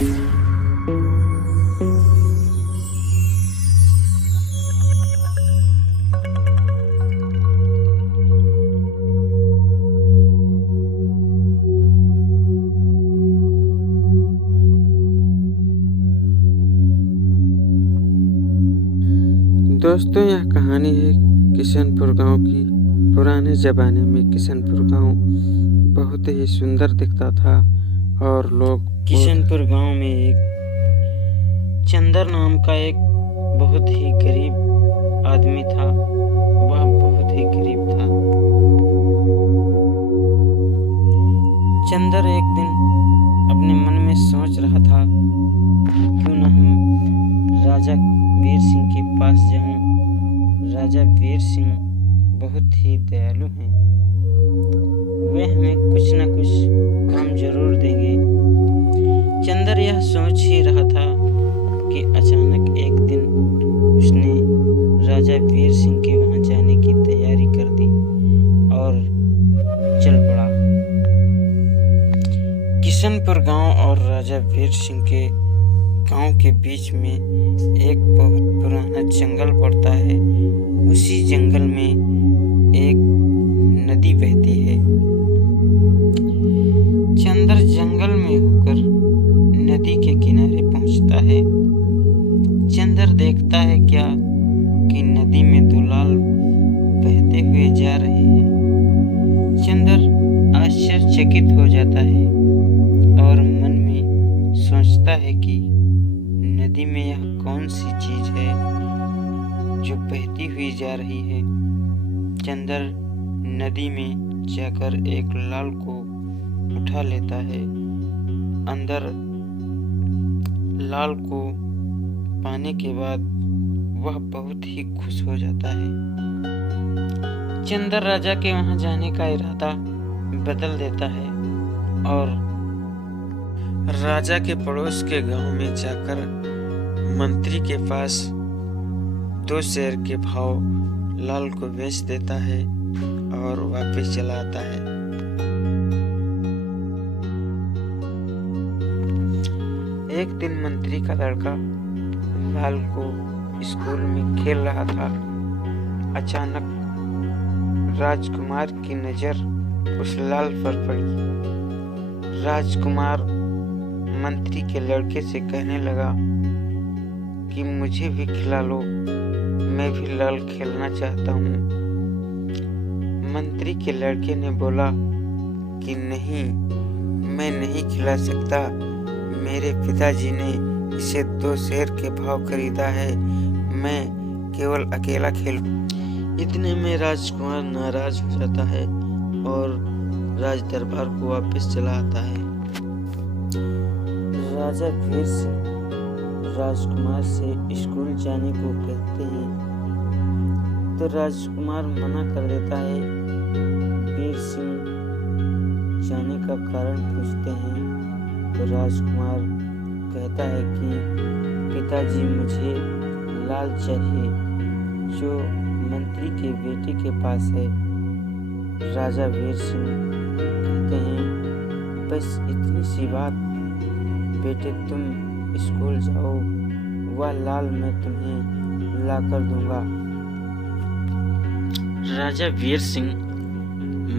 दोस्तों, यह कहानी है किशनपुर गांव की। पुराने ज़माने में किशनपुर गांव बहुत ही सुंदर दिखता था और लोग किशनपुर गांव में एक चंदर नाम का एक बहुत ही गरीब आदमी था। वह बहुत ही गरीब था। चंदर एक दिन अपने मन में सोच रहा था, क्यों न हम राजा वीर सिंह के पास जाऊं। राजा वीर सिंह बहुत ही दयालु हैं। वे हमें कुछ न कुछ काम जरूर देंगे। चंदर यह सोच ही रहा था कि अचानक एक दिन उसने राजा वीर सिंह के वहां जाने की तैयारी कर दी और चल पड़ा। किशनपुर गांव और राजा वीर सिंह के गांव के बीच में एक बहुत पुराना जंगल पड़ता है। उसी जंगल में एक नदी बहती है। चंदर जंगल में होकर नदी के किनारे पहुंचता है। चंदर देखता है क्या कि नदी में दो लाल बहते हुए जा रहे हैं। चंदर आश्चर्यचकित हो जाता है और मन में सोचता है कि नदी में यह कौन सी चीज है जो बहती हुई जा रही है। चंदर नदी में जाकर एक लाल को उठा लेता है। अंदर लाल को पाने के बाद वह बहुत ही खुश हो जाता है। चंदर राजा के वहां जाने का इरादा बदल देता है और राजा के पड़ोस के गांव में जाकर मंत्री के पास 2 शेर के भाव लाल को बेच देता है और वापस चला आता है। एक दिन मंत्री का लड़का लाल को स्कूल में खेल रहा था। अचानक राजकुमार की नजर उस लाल पर पड़ी। राजकुमार मंत्री के लड़के से कहने लगा कि मुझे भी खिला लो, मैं भी लाल खेलना चाहता हूँ। मंत्री के लड़के ने बोला कि नहीं, मैं नहीं खिला सकता। मेरे पिताजी ने इसे 2 शेर के भाव खरीदा है। मैं केवल अकेला खेलूं। इतने में राजकुमार नाराज हो जाता है और राज दरबार को वापस चला आता है। राजा वीर सिंह राजकुमार से स्कूल जाने को कहते हैं तो राजकुमार मना कर देता है। वीर सिंह जाने का कारण पूछते हैं तो राजकुमार कहता है कि पिताजी, मुझे लाल चाहिए जो मंत्री के बेटे के पास है। राजा वीर सिंह कहते हैं, बस इतनी सी बात बेटे, तुम स्कूल जाओ, वह लाल मैं तुम्हें ला कर दूंगा। राजा वीर सिंह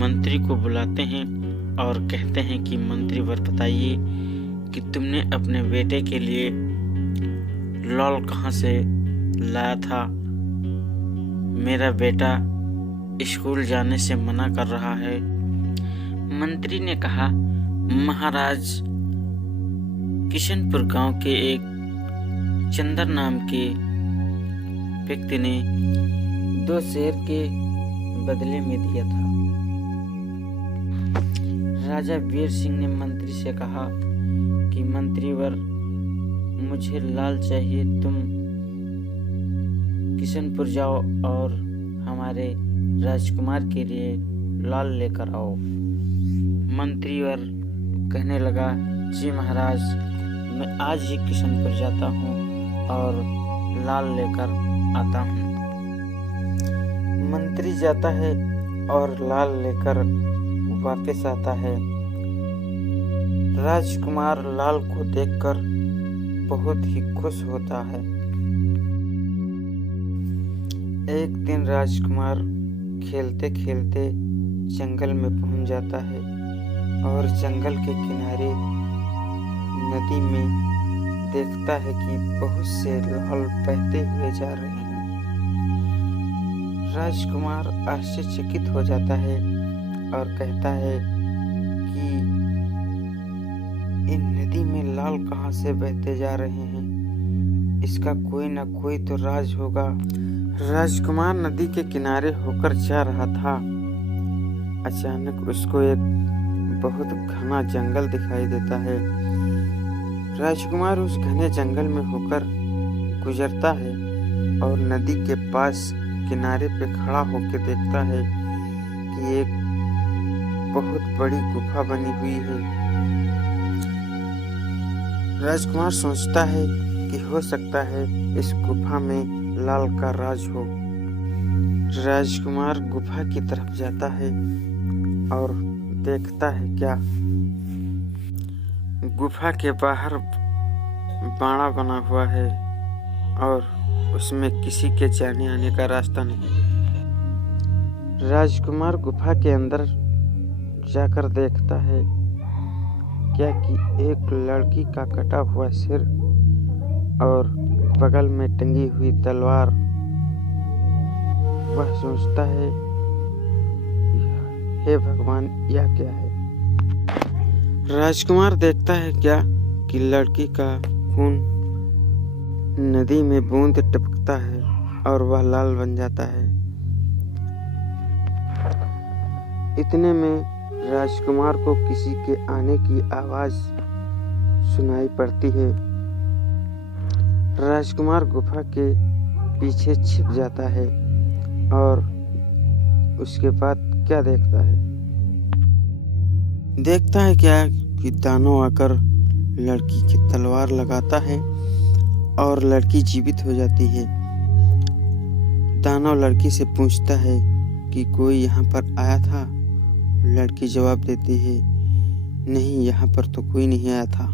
मंत्री को बुलाते हैं और कहते हैं कि मंत्री वर बताइए कि तुमने अपने बेटे के लिए लाल कहाँ से लाया था। मेरा बेटा स्कूल जाने से मना कर रहा है। मंत्री ने कहा, महाराज, किशनपुर गांव के एक चंदर नाम के व्यक्ति ने 2 शेर के बदले में दिया था। राजा वीर सिंह ने मंत्री से कहा कि मंत्रीवर, मुझे लाल चाहिए, तुम किशनपुर जाओ और हमारे राजकुमार के लिए लाल लेकर आओ। मंत्रीवर कहने लगा, जी महाराज, मैं आज ही किशनपुर जाता हूँ और लाल लेकर आता हूँ। मंत्री जाता है और लाल लेकर वापस आता है। राजकुमार लाल को देखकर बहुत ही खुश होता है। एक दिन राजकुमार खेलते खेलते जंगल में पहुंच जाता है और जंगल के किनारे नदी में देखता है कि बहुत से लाल बहते हुए जा रहे हैं। राजकुमार आश्चर्यचकित हो जाता है और कहता है कि इन नदी में लाल कहाँ से बहते जा रहे हैं, इसका कोई ना कोई तो राज होगा। राजकुमार नदी के किनारे होकर जा रहा था। अचानक उसको एक बहुत घना जंगल दिखाई देता है। राजकुमार उस घने जंगल में होकर गुजरता है और नदी के पास किनारे पे खड़ा होकर देखता है कि एक बहुत बड़ी गुफा बनी हुई है। राजकुमार सोचता है कि हो सकता है इस गुफा में लाल का राज हो। राजकुमार गुफा की तरफ जाता है और देखता है क्या गुफा के बाहर बाड़ा बना हुआ है और उसमें किसी के जाने आने का रास्ता नहीं। राजकुमार गुफा के अंदर जाकर देखता है क्या कि एक लड़की का कटा हुआ सिर और बगल में टंगी हुई तलवार। वह सोचता है, हे भगवान, यह क्या है। राजकुमार देखता है क्या कि लड़की का खून नदी में बूंद टपकता है और वह लाल बन जाता है। इतने में राजकुमार को किसी के आने की आवाज सुनाई पड़ती है। राजकुमार गुफा के पीछे छिप जाता है और उसके बाद क्या देखता है? देखता है क्या कि दानव आकर लड़की की तलवार लगाता है और लड़की जीवित हो जाती है। दानव लड़की से पूछता है कि कोई यहाँ पर आया था? लड़की जवाब देती है, नहीं, यहाँ पर तो कोई नहीं आया था।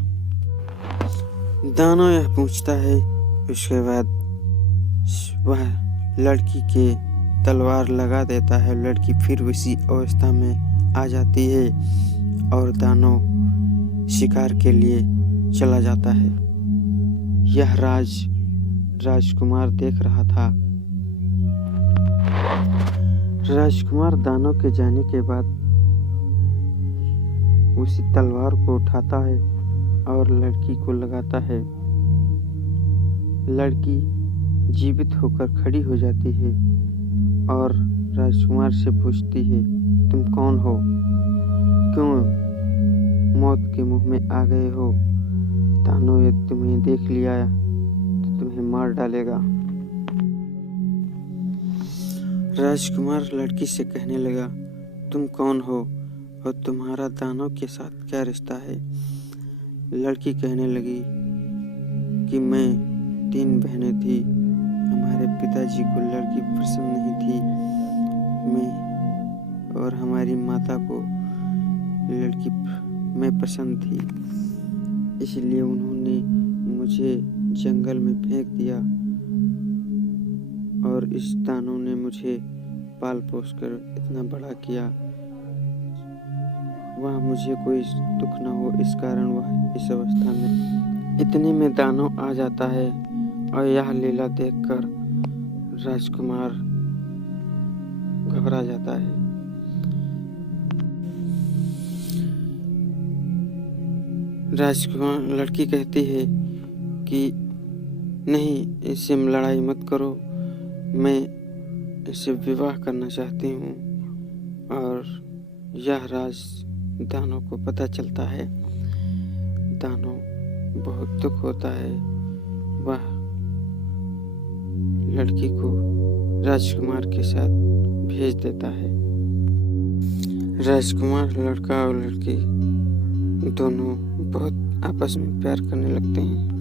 दानव यह पूछता है। उसके बाद वह लड़की के तलवार लगा देता है। लड़की फिर उसी अवस्था में आ जाती है और दानव शिकार के लिए चला जाता है। यह राजकुमार देख रहा था। राजकुमार दानव के जाने के बाद उसी तलवार को उठाता है और लड़की को लगाता है। लड़की जीवित होकर खड़ी हो जाती है और राजकुमार से पूछती है, तुम कौन हो? क्यों मौत के मुंह में आ गए हो? दानव यदि तुम्हें देख लिया तो तुम्हें मार डालेगा। राजकुमार लड़की से कहने लगा, तुम कौन हो और तुम्हारा दानव के साथ क्या रिश्ता है? लड़की कहने लगी कि मैं 3 बहनें थी। हमारे पिताजी को लड़की पसंद नहीं थी। मैं और हमारी माता को लड़की में पसंद थी, इसलिए उन्होंने मुझे जंगल में फेंक दिया और इस दानव ने मुझे पाल पोस कर इतना बड़ा किया। वह मुझे कोई दुख न हो, इस कारण वह इस अवस्था में। इतने में दानव आ जाता है और यह लीला देखकर राजकुमार घबरा जाता है। राजकुमार लड़की कहती है कि नहीं, इससे लड़ाई मत करो, मैं इससे विवाह करना चाहती हूँ। और यह राज दानव को पता चलता है। दानव बहुत दुख होता है। वह लड़की को राजकुमार के साथ भेज देता है। राजकुमार, लड़का और लड़की दोनों बहुत आपस में प्यार करने लगते हैं।